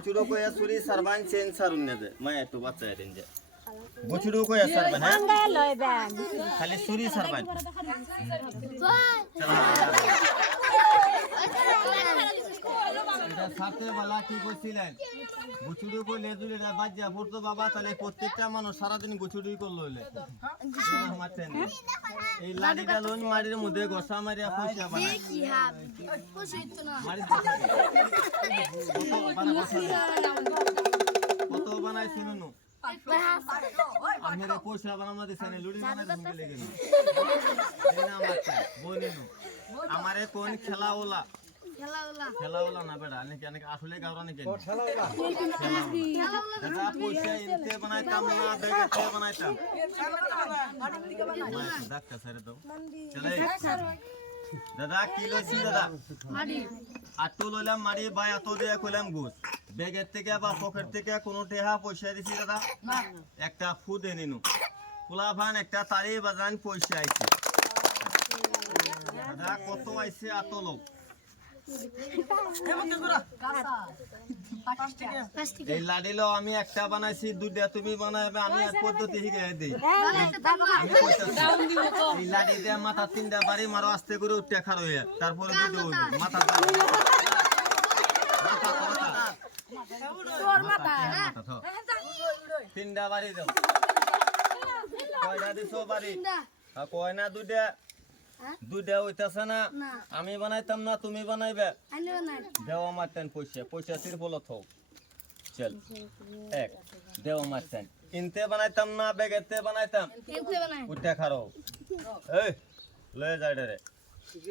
বুচুড়ো কয়া সুরি সারবান চেন সারুন নেবে মা একটু বাচ্চা এদিন যে বুচুড়ো কয়ে সারবান হ্যাঁ খালি সুরি সারবান এটা সাথে বলা কি করছিলেন গুছুড়ি করলে বাজ্যা পড়তো বাবা তাহলে প্রত্যেকটা মানুষ সারাদিন গুছুড়ি করল হইলে। এই লোন মাটির মধ্যে ঘষা মারিয়া পয়সা কত বানাই শুনুন। আমি পয়সা বানানো দিছেন লুড়ি বানাই লেগে আমারে কোন খেলা ওলা খেলা ওলা না বেড়া নাকি অনেক আসলে গাওরা নাকি দাদা পয়সা ইনতে বানাইতাম না বেগেতে বানাইতাম। ডাক্তার স্যারে দাও। চলে দাদা কি লইছি দাদা? আটু লইলাম মারি বা এত দিয়ে কইলাম গুছ ব্যাগের থেকে বা পকেট থেকে কোনো টেহা পয়সা দিছি দাদা। একটা ফু দে নিনু। পোলা ভান একটা তারি বাজান পয়সা আইছে। দাদা কত আইছে এত লোক? এই লাডিলো আমি একটা বানাইছি দুইটা তুমি বানাইবে আমি এক পদ্ধতি শিখে দিই। এই লাডি দিয়ে মাথা তিনটা বাড়ি মারো আস্তে করে উঠতে খারো হয়ে। তারপরে দুটো মাথা। তিনটা বাড়ি দাও। কয়টা দিছো বাড়ি? আর কয় দুইটা? দুইটা হইতাছে না? আমি বানাইতাম না তুমি বানাইবে? দেও আমার তেন পয়সা। পয়সা তিরপল থো চল। এক। দেও আমার তেন ইনতে বানাইতাম না বেগেতে বানাইতাম। উঠতে খারো। এই লয়ে যাই রে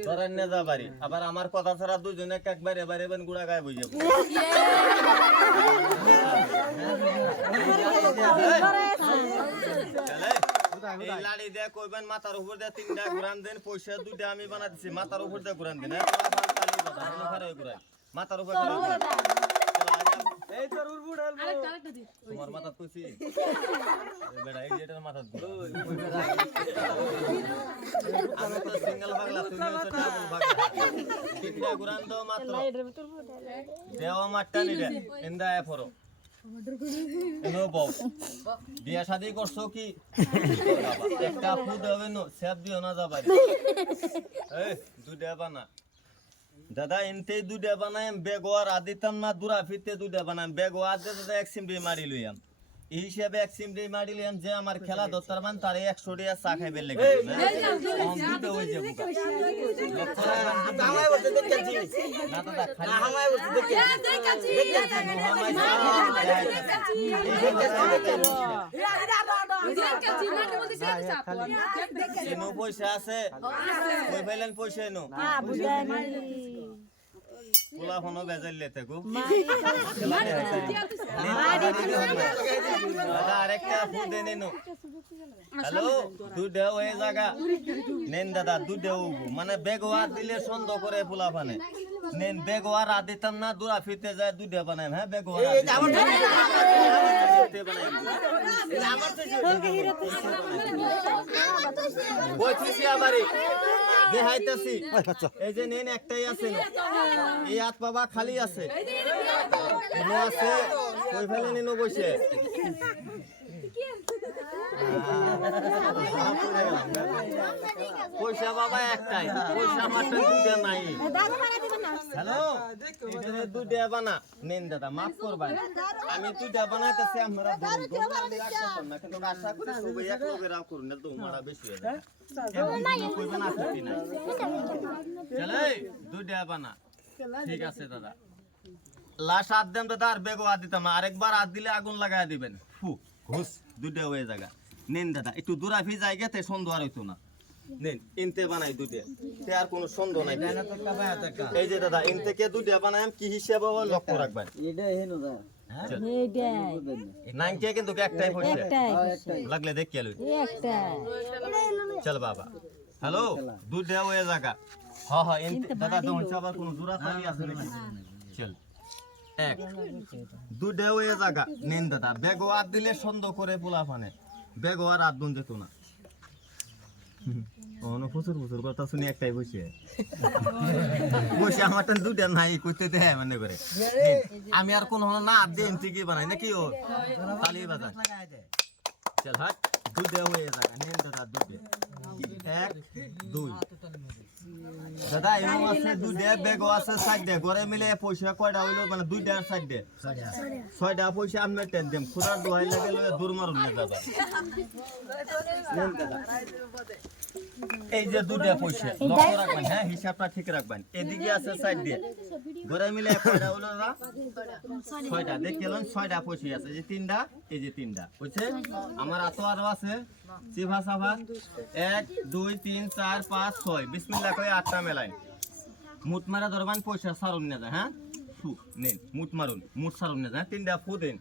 তোরা নে যা বাড়ি। আবার আমার কথা ছাড়া দুজনে একবারে বারে বেন গুড়া গায়ে বুঝে এই লাড়ি দিয়ে কইবেন মাথার উপর দিয়ে তিনটা ঘুরান দেন পয়সা দুইটা আমি বানা দিছি মাথার উপর দিয়ে ঘুরান দেন। মাথার উপর এই তোর উড়বুড় তোমার মাথা কইছি? এই এই যেটার মাথা আমি তো সিঙ্গেল পাগলা তুমি হচ্ছে ডাবল পাগলা তিনটা ঘুরান দাও মাত্র। দেওয়া মাঠটা নিলে এন্দা এ ফরো। বিয়া কি? বানা। দাদা, এনতে বেগোয়ার আদিতাম না দুরা ফিরতে দুটা বানাই বেগোয়ার দাদা এক সিমডি মারি লইয়াম। এই হিসাবে এক সিমডি মারি লইয়াম যে আমার খেলা দত্তার মান তারে একশো টাকা চা খাইবে লেগে হয়ে পয়সা আছে পয়সা এনো পোলা ফোনো বেজাল লেতে গো আরেকটা ফোন দে এনো হ্যালো দুধে ওই জায়গা। নেন দাদা দুধে মানে বেগওয়ার দিলে সন্দেহ করে পোলা ফানে। নেন বেগওয়ার আর দিতাম না দুরা ফিরতে যায় দুধে বানাই হ্যাঁ বেগওয়ার বলছি আবারই দেখাইতেছি এই যে নেন একটাই আছে এই হাত বাবা খালি আছে আছে কই ফেলে নিনো বসে পয়সা বাবা একটাই, পয়সা আমারটা দুইটা নাই। হ্যালো? বানা। নেন দাদা, মাফ করবেন। আমি দুইটা বানাইতেছি আমরা আর দিতাম না। আরেকবার হাত দিলে আগুন লাগাই দিবেন। ফু, ঘুষ, দুইটা হয়ে জায়গা নেন দাদা একটু দূরাফি জায়গাতে সন্দেহ আর হইতো না। নেন ইনতে বানাই দুইটা। তে আর কোনো সন্দেহ নাই। এই যে দাদা দুইটা কি হিসাবে লক্ষ্য রাখবেন। নাইনটিয়া কিন্তু একটাই পড়ছে লাগলে দেখ লই চল বাবা। হ্যালো? দুধ হয়ে জায়গা। হ হ ইনতে দাদা তো হচ্ছে আবার কোনো দূরা থাকি আছে নাকি? চল। এক। দুধ হয়ে জায়গা। নিন দাদা বেগো আর দিলে সন্দেহ করে পোলা ফানে বেগো আর দুন যেত না। অন, প্রচুর প্রচুর কথা শুনি একটাই বসে। বসে আমার দুটা নাই করতে দেয় মানে করে। আমি আর কোন না দেন ঠিকই বানাই, নাকি ও? তালি বাজান চল দুধে হয়ে যাবে নেন দাদা দুধে এক, দুই। দাদা এমন আছে দুধে বেগ আছে সাইড ঘরে মিলে পয়সা কয়টা হইল? মানে দুইটা সাইড ছয়টা পয়সা আপনি টেন দেম। খুদার দোহাই লাগে লয়ে দূর মারুন না দাদা। এই যে দুটা পয়সা, লক্ষ্য রাখবেন হ্যাঁ হিসাবটা ঠিক রাখবেন। এদিকে আছে সাইড দিয়ে ঘরে মিলে কয়টা হলো, দাদা? ছয়টা। দেখতে এলেন ছয়টা পয়সা আছে। যে তিনটা, এই যে তিনটা। বুঝছে? আমার আতো আরও আছে। সিভা সাভা এক, দুই, তিন, চার, পাঁচ, ছয়। বিসমিল্লাহ করে আটটা মেলায় মুট মারা ধরবান পয়সা সারুন না যায় হ্যাঁ ফু নিন মুট মারুন মুট সারুন না যায় হ্যাঁ? তিনটা ফু দিন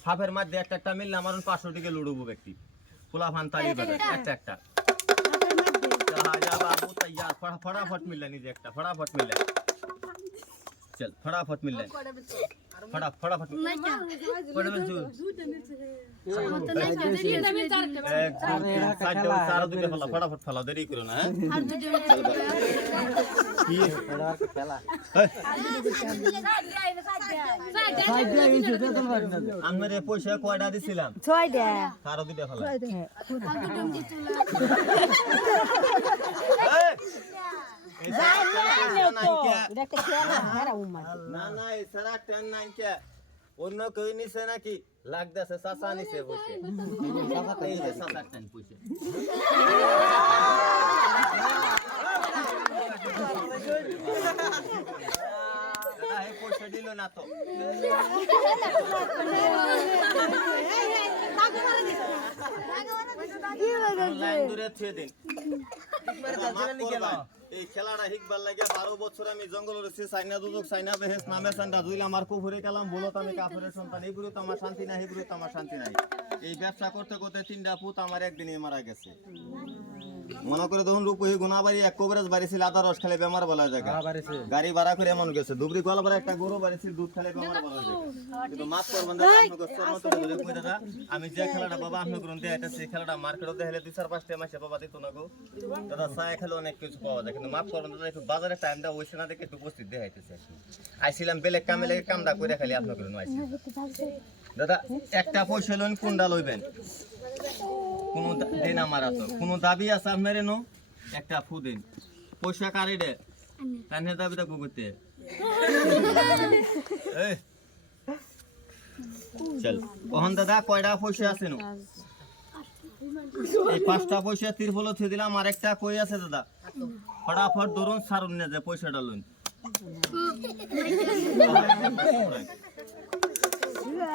সাপের মধ্যে একটা একটা মিললে মারুন পাঁচশো টিকে লুড়বো ব্যক্তি খোলা ফান তালি বাজার একটা একটা चला जा बाबू तैयार फटा फटाफट मिल नीचे एक फटाफट मिल चल फटाफट मिल फटा फटाफट फटाफट चल एक दो तीन सात दो चार दुगे फला फटाफट फला देरी करो ना हैं? चल बा ये আমরা পয়সা কয়টা দিছিলাম ছয়টা কারো দিতে ফেলা না না এছাড়া ট্রেন নাই কে অন্য কেউ নিছে নাকি লাগতেছে চাচা নিছে বসে এই যে চাচা ট্রেন পয়সা পয়সা দিল না তো লাইন দূরে থুয়ে দিন। এই খেলাটা শিখবার লাগে বারো বছর আমি জঙ্গল রয়েছি সাইনা দুদক সাইনা বেহেস নামে সান্ডা জুইল আমার কুফুরে কালাম বলত আমি কাফুরের সন্তান। এই তো আমার শান্তি নাই এই তো আমার শান্তি নাই। এই ব্যবসা করতে করতে তিনটা পুত আমার একদিনে মারা গেছে। মনে করে তখন রূপহী গুণাবাড়ি এক কবরেজ বাড়ি ছিল আদা রস খেলে বেমার বলা জায়গা গাড়ি ভাড়া করে এমন গেছে। ধুবড়ি গোয়ালপাড়া একটা গরু বাড়ি ছিল দুধ খেলে বেমার বলা যায়। কিন্তু মাফ করবেন দাদা আমি যে খেলাটা বাবা আপনি করুন দিয়ে এটা সেই খেলাটা মার্কেটে দেখলে দুই চার পাঁচটা মাসে বাবা দিত না গো। দাদা চায় খেলে অনেক কিছু পাওয়া যায়। কিন্তু মাফ করবেন দাদা একটু বাজারে টাইম দেওয়া হয়েছে না দেখে একটু উপস্থিত দেখাইতেছে আইছিলাম বেলেগ কামে লেগে কামটা করে খালি আপনি করুন আইছি। দাদা একটা পয়সা লোন কোনটা লইবেন? কোনো দা- দিন আমার আছে কোনো দাবি আছে আপনার এনো? একটা ফু দিন। পয়সা কারি দে? তাহলে দাবিটা গুগুতে চল। ওহন দাদা কয়টা পয়সা আছে নো এই পাঁচটা পয়সা তিরফল থে দিলাম আর একটা কই আছে দাদা? ফটাফট ধরুন সারুন না যে পয়সাটা লুন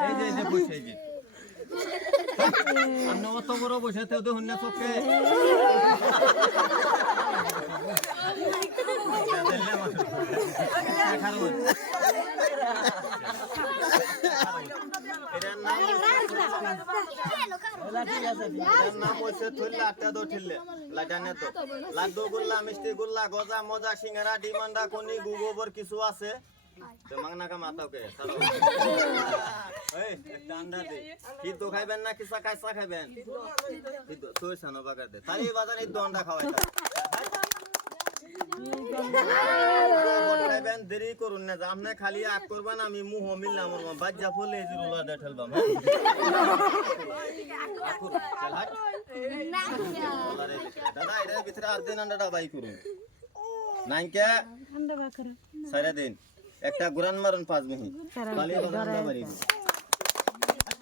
এই যে এই যে পয়সা এই যে। আপনি অত বড় বসে তো চোখে তো গুল্লা গজা মজা সিঙ্গারা ডিমান্ডা কোনি গুগোবর কিছু আছে তো মাংনা খাইবেন না কিসা কাইসা খাইবেন? কি তো তুই সানো বাগার দে। তাই বাজারে এই দন্ডা খাওয়াই খাইবেন দেরি করুন না আপনি খালি আগ করবেন আমি মুহ মিললাম বাজ্জা ফুলে এই রুলা দে ঠেলবাম হ্যাঁ? দাদা এটার ভিতরে আর দিন আন্ডাটা বাই করুন। নাইনকে সারা দিন। একটা গুরান মারুন পাঁচ আন্ডা বাড়ি।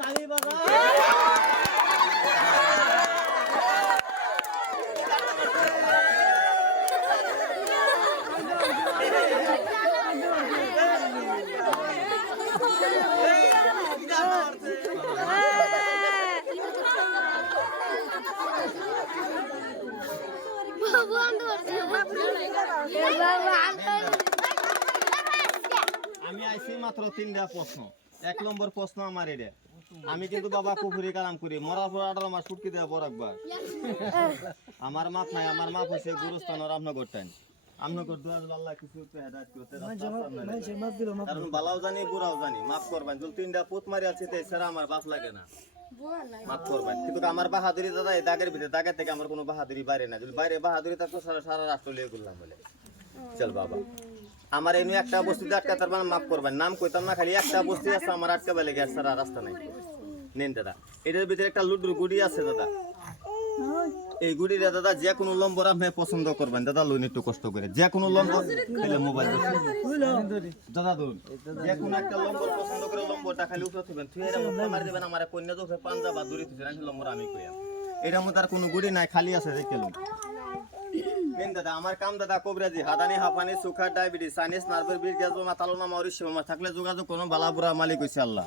কালি বাজার আমি আইছি মাত্র তিনটা প্রশ্ন। এক নম্বর প্রশ্ন আমার এটা। আমি কিন্তু বাবা পুকুরে কালাম করি। মরার পর আঠারো মাস ফুটকি দেওয়া পর একবার। আমার মাপ নাই আমার মাপ হচ্ছে গুরুস্থান আর আপনার টাইম। দোয়া আল্লাহ কিছু হেদায়েত করতে কারণ বালাও জানি বুড়াও জানি মাফ করবেন। যদি তিনটা পুত মারি আছে তো এছাড়া আমার বাপ লাগে না। মাফ করবেন। কিন্তু আমার বাহাদুরি দাদা এই দাগের ভিতরে দাগের থেকে আমার কোনো বাহাদুরি বাইরে না। যদি বাইরে বাহাদুরি থাকতো সারা সারা রাষ্ট্র লিয়ে করলাম বলে। চল বাবা। আমার একটা বস্তুতে আটকা তার মানে মাফ করবেন। নাম কইতাম না খালি একটা বস্তি আছে আমার আটকা বেলে গেছে সারা রাস্তা নাই। নেন দাদা। এটার ভিতরে একটা লুডুর গুড়ি আছে দাদা। এই গুড়িটা দাদা যে কোনো লম্বর আপনি পছন্দ করবেন। দাদা লোন একটু কষ্ট করে। যে কোনো লম্বর মোবাইল দাদা ধরুন। যে কোনো একটা লম্বর পছন্দ করে লম্বরটা খালি উপরে থইবেন থুয়ে মারি দেবেন। আমার কন্যা দোষে পাঞ্জা বা দড়ি থুইছেন আমি লম্বর আমি কইয়া। এটার মধ্যে আর কোনো গুড়ি নাই খালি আছে দেখে লুন। মেন দাদা আমার কাম দাদা কবরাজি হাদানি হাফানি সুগার ডায়াবেটিস সাইনিস নার্ভের বীর গ্যাস বোমা তালনা মাউরিস থাকলে যোগাযোগ কোনো বালা বুড়া মালিক হইছে আল্লাহ।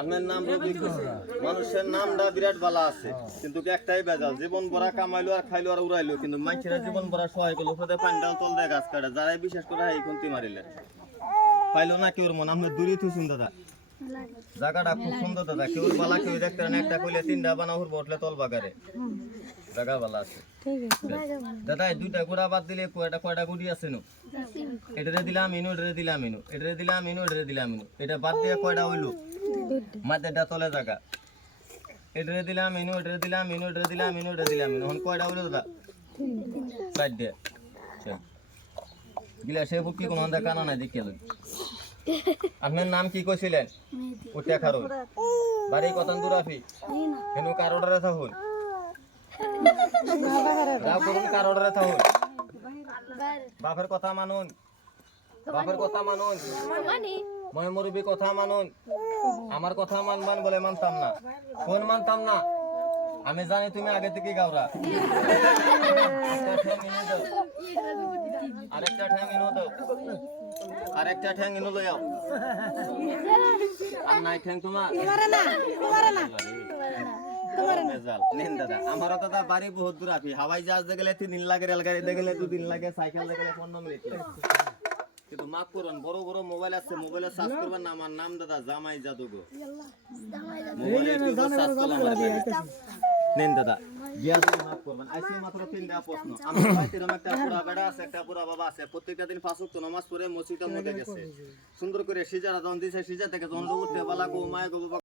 আপনার নাম মানুষের নামটা বিরাট বালা আছে। কিন্তু একটাই বেজাল জীবন ভরা কামাইলো আর খাইলো আর উড়াইলো। কিন্তু মানুষেরা জীবন ভরা সহায় করল, উপরে পান্ডাল তল দেয় গাছ কাটে। যারাই বিশেষ করে এই খুন্তি মারিলে। পাইলো না কেউর মন। আমরা দূরে থুসুন দাদা। জায়গাটা খুব সুন্দর, দাদা। কেউ বালা কেউ দেখতে একটা কইলে তিনটা বানা হুর বটলে তল বাগারে। জায়গা বালা আছে। দাদা দুইটা গোড়া বাদ দিলে কয়টা কয়টা গুড়ি আছে নো? এটারে দিলাম, ইনু, এটারে দিলাম, ইনু। এটারে দিলাম, ইনু, এটারে দিলাম, ইনু। এটা বাদ দিয়ে কয়টা হইল? মাঝেটা তলে জায়গা এটারে দিলাম ইনু এটারে দিলাম ইনু এটারে দিলাম ইনু এটারে দিলাম ইনু এখন কয়টা হইল দাদা? চল। গিলা সে বুক কি কোনো আন্দা কানা নাই দেখে লই আপনার নাম কি কইছিলেন? উঠিয়া খারুন বাড়ি কতন দূরাফি হেনু কার অর্ডারে থাকুন? যাও করুন কার অর্ডারে থাকুন। বাপের কথা মানুন। বাপের কথা মানুন। মই মুরবি কথা মানুন। আমার কথা মানবান বলে মানতাম না। কোন মানতাম না। আমি জানি তুমি আগে থেকে গাওরা। আরেকটা ঠ্যাং ইনো দাও। আরেকটা ঠ্যাং ইনো লই আও। আর নাই ঠ্যাং তোমার? মেজাল নেন দাদা আমারও দাদা বাড়ি বহুত দূর আছি হাওয়াই জাহাজ গেলে তিন দিন লাগে রেল গাড়ি গেলে দুদিন লাগে সাইকেল গেলে পনেরো মিনিট লাগে। কিন্তু মাফ করুন বড় বড় মোবাইল আছে মোবাইলে সার্চ করবেন না। আমার নাম দাদা জামাই জাদুগো। নেন দাদা সুন্দর করে সিজারা যখন দিছে সিজা থেকে যখন উঠতে বালা গো মায় গো।